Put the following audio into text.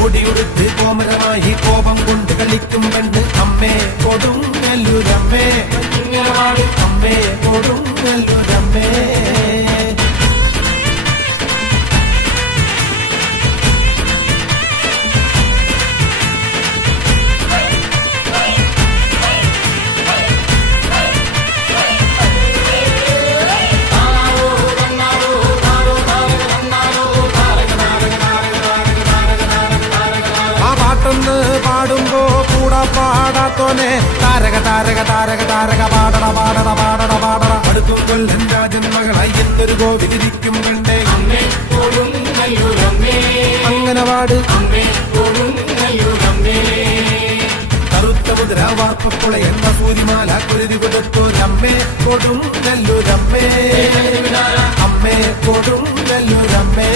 ഓടിയുടുത്ത് കോമരമായി കോപം കൊണ്ട് കളിക്കും പെണ്ണ് അമ്മേ കൊടുങ്ങല്ലൂരമ്മേ അമ്മേ കൊടുങ്ങല്ലൂരമ്മേ. പാടുമ്പോ കൂടാ പാടാത്തോനെ താരക താരക താരക താരക പാടട പാടട പാടട പാടട. അടുത്തും കൊല്ലം രാജന്മകളായി എന്തൊരു കോവിലിരിക്കും കണ്ടേ അങ്ങനെ പാട് കറുത്ത മുദ്ര വാർപ്പപ്പുള എന്ന സൂര്യമാല കുരുതി കൊടുത്തോരമ്മേ കൊടുങ്ങല്ലൂരമ്മേ അമ്മേ കൊടുങ്ങല്ലൂരമ്മേ.